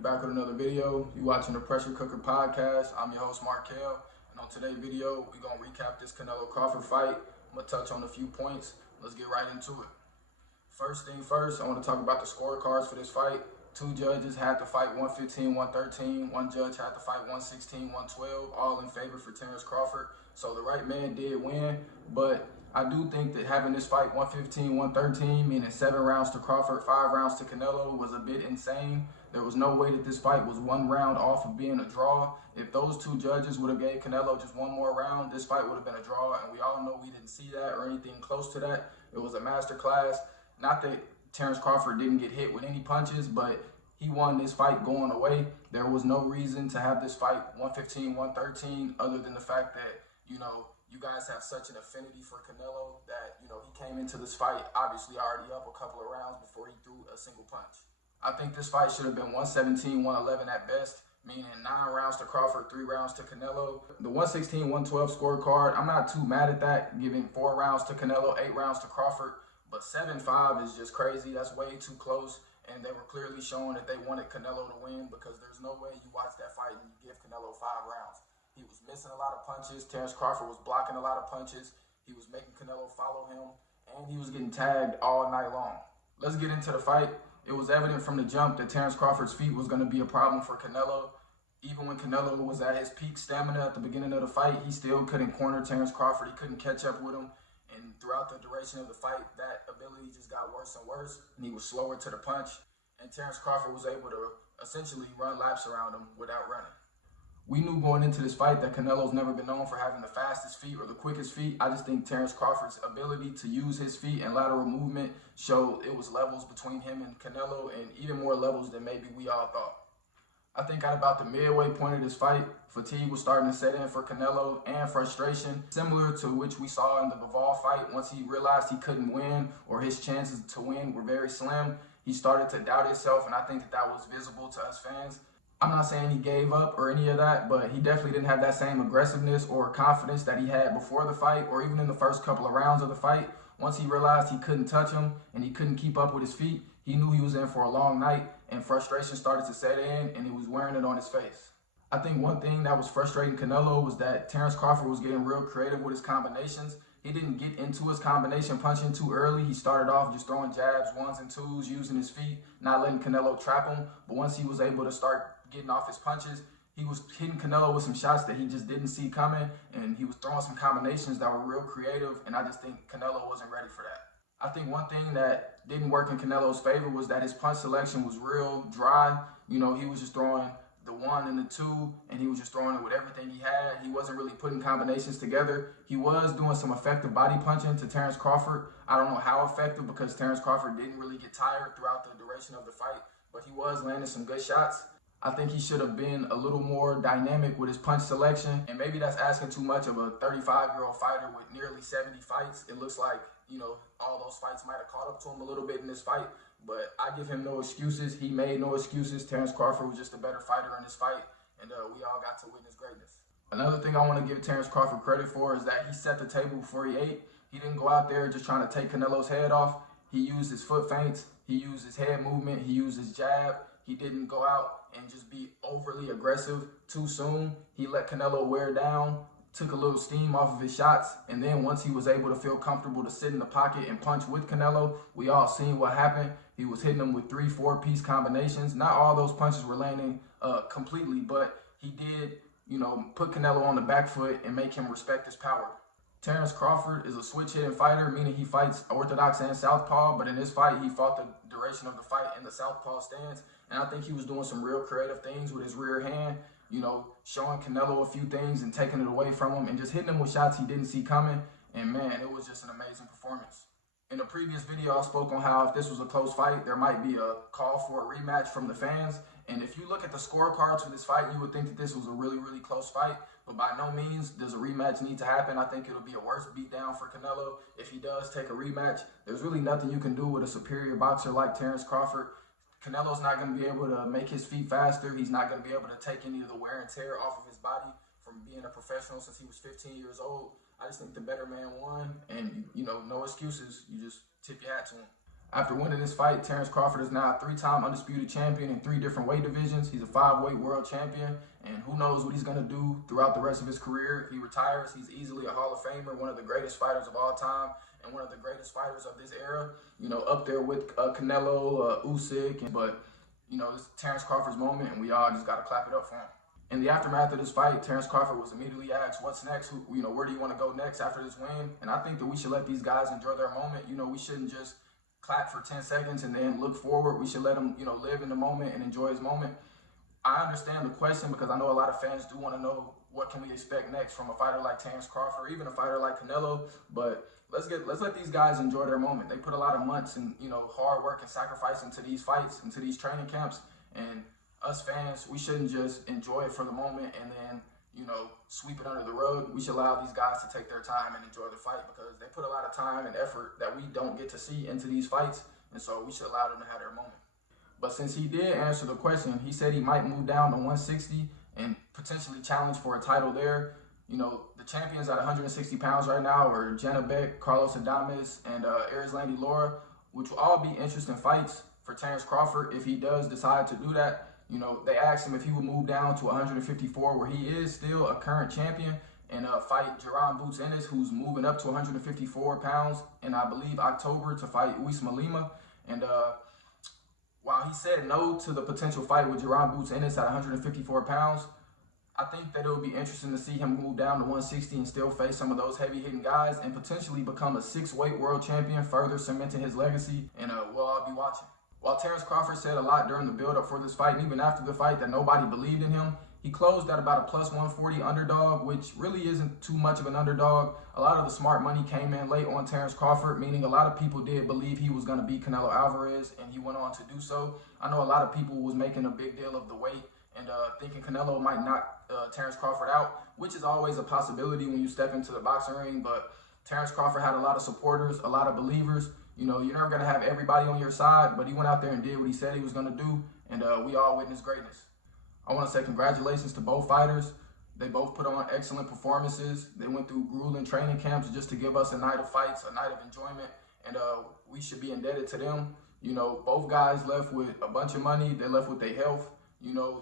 We back with another video. You watching the Pressure Cooker Podcast. I'm your host, Markel. And on today's video, we're going to recap this Canelo Crawford fight. I'm going to touch on a few points. Let's get right into it. First thing first, I want to talk about the scorecards for this fight. Two judges had the fight 115-113. One judge had the fight 116-112, all in favor for Terence Crawford. So the right man did win, but I do think that having this fight 115-113, meaning 7 rounds to Crawford, 5 rounds to Canelo, was a bit insane. There was no way that this fight was 1 round off of being a draw. If those two judges would have gave Canelo just 1 more round, this fight would have been a draw, and we all know we didn't see that or anything close to that. It was a masterclass. Not that Terence Crawford didn't get hit with any punches, but he won this fight going away. There was no reason to have this fight 115-113 other than the fact that, you guys have such an affinity for Canelo that, he came into this fight obviously already up a couple of rounds before he threw a single punch. I think this fight should have been 117-111 at best, meaning 9 rounds to Crawford, 3 rounds to Canelo. The 116-112 scorecard, I'm not too mad at that, giving 4 rounds to Canelo, 8 rounds to Crawford, but 7-5 is just crazy. That's way too close, and they were clearly showing that they wanted Canelo to win because there's no way you watch that fight and you give Canelo 5 rounds. He was missing a lot of punches. Terence Crawford was blocking a lot of punches. He was making Canelo follow him, and he was getting tagged all night long. Let's get into the fight. It was evident from the jump that Terence Crawford's feet was going to be a problem for Canelo. Even when Canelo was at his peak stamina at the beginning of the fight, he still couldn't corner Terence Crawford. He couldn't catch up with him. And throughout the duration of the fight, that ability just got worse and worse, and he was slower to the punch. And Terence Crawford was able to essentially run laps around him without running. We knew going into this fight that Canelo's never been known for having the fastest feet or the quickest feet. I just think Terence Crawford's ability to use his feet and lateral movement showed it was levels between him and Canelo, and even more levels than maybe we all thought. I think at about the midway point of this fight, fatigue was starting to set in for Canelo and frustration, similar to which we saw in the Bivol fight. Once he realized he couldn't win or his chances to win were very slim, he started to doubt himself, and I think that was visible to us fans. I'm not saying he gave up or any of that, but he definitely didn't have that same aggressiveness or confidence that he had before the fight or even in the first couple of rounds of the fight. Once he realized he couldn't touch him and he couldn't keep up with his feet, he knew he was in for a long night, and frustration started to set in, and he was wearing it on his face. I think one thing that was frustrating Canelo was that Terence Crawford was getting real creative with his combinations. He didn't get into his combination punching too early. He started off just throwing jabs, 1s and 2s, using his feet, not letting Canelo trap him. But once he was able to start getting off his punches, he was hitting Canelo with some shots that he just didn't see coming, and he was throwing some combinations that were real creative, and I just think Canelo wasn't ready for that. I think one thing that didn't work in Canelo's favor was that his punch selection was real dry. He was just throwing the 1 and the 2, and he was just throwing it with everything he had. He wasn't really putting combinations together. He was doing some effective body punching to Terence Crawford. I don't know how effective because Terence Crawford didn't really get tired throughout the duration of the fight, but he was landing some good shots. I think he should have been a little more dynamic with his punch selection, and maybe that's asking too much of a 35-year-old fighter with nearly 70 fights. It looks like, all those fights might have caught up to him a little bit in this fight, but I give him no excuses. He made no excuses. Terence Crawford was just a better fighter in this fight, and we all got to witness greatness. Another thing I want to give Terence Crawford credit for is that he set the table before he ate. He didn't go out there just trying to take Canelo's head off. He used his foot feints. He used his head movement. He used his jab. He didn't go out and just be overly aggressive too soon. He let Canelo wear down, took a little steam off of his shots, and then once he was able to feel comfortable to sit in the pocket and punch with Canelo, we all seen what happened. He was hitting him with 3-4-piece combinations. Not all those punches were landing completely, but he did, put Canelo on the back foot and make him respect his power. Terence Crawford is a switch-hitting fighter, meaning he fights orthodox and southpaw, but in this fight, he fought the duration of the fight in the southpaw stance, and I think he was doing some real creative things with his rear hand, showing Canelo a few things and taking it away from him and just hitting him with shots he didn't see coming, and man, it was just an amazing performance. In a previous video, I spoke on how if this was a close fight, there might be a call for a rematch from the fans, and if you look at the scorecards for this fight, you would think that this was a really, really close fight. But by no means does a rematch need to happen. I think it'll be a worse beatdown for Canelo if he does take a rematch. There's really nothing you can do with a superior boxer like Terence Crawford. Canelo's not going to be able to make his feet faster. He's not going to be able to take any of the wear and tear off of his body from being a professional since he was 15 years old. I just think the better man won, and, no excuses. You just tip your hat to him. After winning this fight, Terence Crawford is now a 3-time undisputed champion in 3 different weight divisions. He's a 5-weight world champion, and who knows what he's going to do throughout the rest of his career. If he retires, he's easily a Hall of Famer, one of the greatest fighters of all time, and one of the greatest fighters of this era. You know, up there with Canelo, Usyk, but you know, it's Terence Crawford's moment, and we all just got to clap it up for him. In the aftermath of this fight, Terence Crawford was immediately asked, what's next? Where do you want to go next after this win? And I think that we should let these guys enjoy their moment. You know, we shouldn't just clap for 10 seconds and then look forward. We should let him, live in the moment and enjoy his moment. I understand the question because I know a lot of fans do want to know what can we expect next from a fighter like Terence Crawford, or even a fighter like Canelo. But let's let these guys enjoy their moment. They put a lot of months and hard work and sacrifice into these fights, into these training camps, and us fans, we shouldn't just enjoy it for the moment and then sweep it under the rug. We should allow these guys to take their time and enjoy the fight because they put a lot of time and effort that we don't get to see into these fights, and so we should allow them to have their moment. But since he did answer the question, he said he might move down to 160 and potentially challenge for a title there. The champions at 160 pounds right now are Jenna Beck, Carlos Adames, and Erislandy Lara, which will all be interesting fights for Terence Crawford if he does decide to do that. They asked him if he would move down to 154, where he is still a current champion, and fight Jaron Boots Ennis, who's moving up to 154 pounds in, I believe, October to fight Usman Lima. And while he said no to the potential fight with Jaron Boots Ennis at 154 pounds, I think that it would be interesting to see him move down to 160 and still face some of those heavy-hitting guys and potentially become a 6-weight world champion, further cementing his legacy, and we'll all be watching. While Terence Crawford said a lot during the build-up for this fight, and even after the fight, that nobody believed in him, he closed at about a plus 140 underdog, which really isn't too much of an underdog. A lot of the smart money came in late on Terence Crawford, meaning a lot of people did believe he was going to beat Canelo Alvarez, and he went on to do so. I know a lot of people was making a big deal of the weight and thinking Canelo might knock Terence Crawford out, which is always a possibility when you step into the boxing ring, but Terence Crawford had a lot of supporters, a lot of believers. You're never going to have everybody on your side, but he went out there and did what he said he was going to do, and we all witnessed greatness. I want to say congratulations to both fighters. They both put on excellent performances. They went through grueling training camps just to give us a night of fights, a night of enjoyment, and we should be indebted to them. Both guys left with a bunch of money. They left with their health,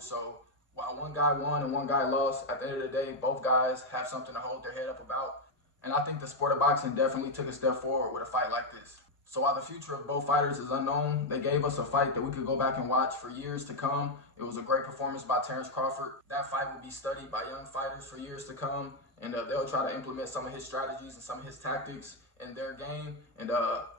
so while one guy won and one guy lost, at the end of the day, both guys have something to hold their head up about. And I think the sport of boxing definitely took a step forward with a fight like this. So while the future of both fighters is unknown, they gave us a fight that we could go back and watch for years to come. It was a great performance by Terence Crawford. That fight will be studied by young fighters for years to come, and they'll try to implement some of his strategies and some of his tactics in their game, and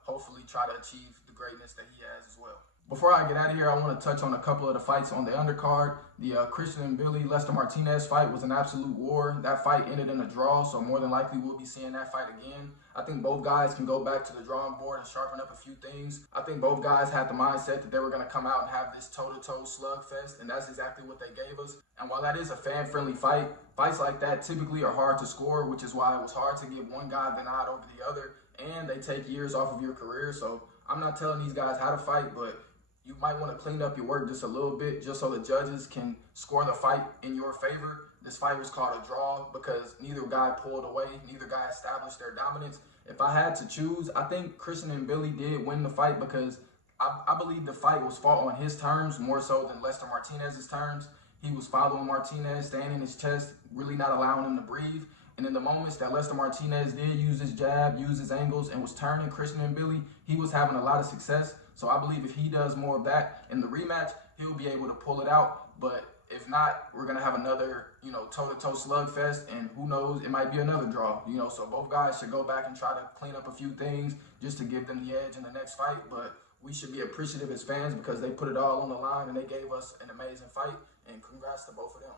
hopefully try to achieve the greatness that he has as well. Before I get out of here, I want to touch on a couple of the fights on the undercard. The Christian and Billy Lester Martinez fight was an absolute war. That fight ended in a draw, so more than likely we'll be seeing that fight again. I think both guys can go back to the drawing board and sharpen up a few things. I think both guys had the mindset that they were going to come out and have this toe-to-toe slugfest, and that's exactly what they gave us. And while that is a fan-friendly fight, fights like that typically are hard to score, which is why it was hard to give one guy the nod over the other, and they take years off of your career. So I'm not telling these guys how to fight, but you might want to clean up your work just a little bit just so the judges can score the fight in your favor. This fight was called a draw because neither guy pulled away, neither guy established their dominance. If I had to choose, I think Christian and Billy did win the fight because I believe the fight was fought on his terms more so than Lester Martinez's terms. He was following Martinez, staying in his chest, really not allowing him to breathe. And in the moments that Lester Martinez did use his jab, use his angles, and was turning Christian and Billy, he was having a lot of success. So I believe if he does more of that in the rematch, he'll be able to pull it out. But if not, we're going to have another, toe-to-toe slugfest, and who knows, it might be another draw, so both guys should go back and try to clean up a few things just to give them the edge in the next fight. But we should be appreciative as fans because they put it all on the line and they gave us an amazing fight, and congrats to both of them.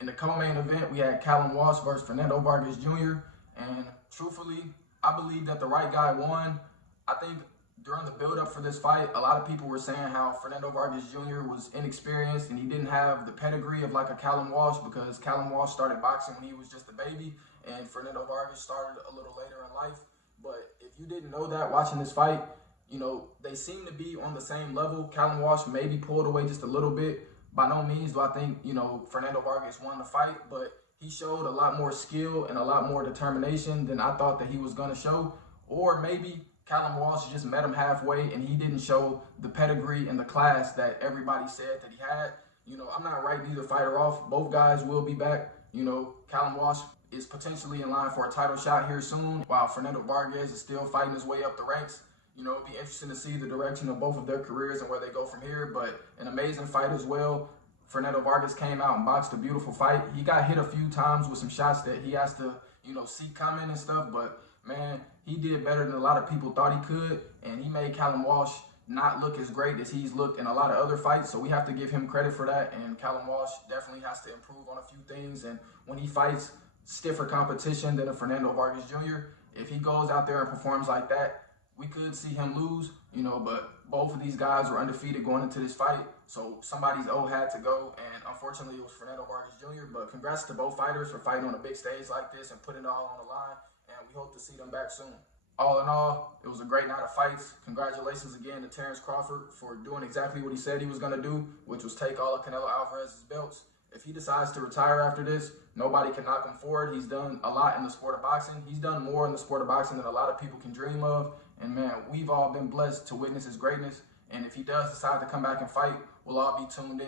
In the co-main event, we had Callum Walsh versus Fernando Vargas Jr., and truthfully, I believe that the right guy won. I think during the build-up for this fight, a lot of people were saying how Fernando Vargas Jr. was inexperienced and he didn't have the pedigree of like a Callum Walsh because Callum Walsh started boxing when he was just a baby and Fernando Vargas started a little later in life. But if you didn't know that watching this fight, they seem to be on the same level. Callum Walsh maybe pulled away just a little bit. By no means do I think, Fernando Vargas won the fight, but he showed a lot more skill and a lot more determination than I thought that he was going to show. Or maybe Callum Walsh just met him halfway, and he didn't show the pedigree and the class that everybody said that he had. You know, I'm not writing either fighter off. Both guys will be back. You know, Callum Walsh is potentially in line for a title shot here soon, while Fernando Vargas is still fighting his way up the ranks. You know, it'll be interesting to see the direction of both of their careers and where they go from here, but an amazing fight as well. Fernando Vargas came out and boxed a beautiful fight. He got hit a few times with some shots that he has to, you know, see coming and stuff, but man, he did better than a lot of people thought he could, and he made Callum Walsh not look as great as he's looked in a lot of other fights, so we have to give him credit for that, and Callum Walsh definitely has to improve on a few things, and when he fights stiffer competition than a Fernando Vargas Jr., if he goes out there and performs like that, we could see him lose, you know, but both of these guys were undefeated going into this fight, so somebody's O had to go, and unfortunately it was Fernando Vargas Jr., but congrats to both fighters for fighting on a big stage like this and putting it all on the line, and we hope to see them back soon. All in all, it was a great night of fights. Congratulations again to Terrence Crawford for doing exactly what he said he was going to do, which was take all of Canelo Alvarez's belts. If he decides to retire after this, nobody can knock him forward. He's done a lot in the sport of boxing. He's done more in the sport of boxing than a lot of people can dream of. And man, we've all been blessed to witness his greatness. And if he does decide to come back and fight, we'll all be tuned in.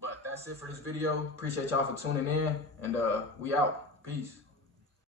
But that's it for this video. Appreciate y'all for tuning in. And we out. Peace.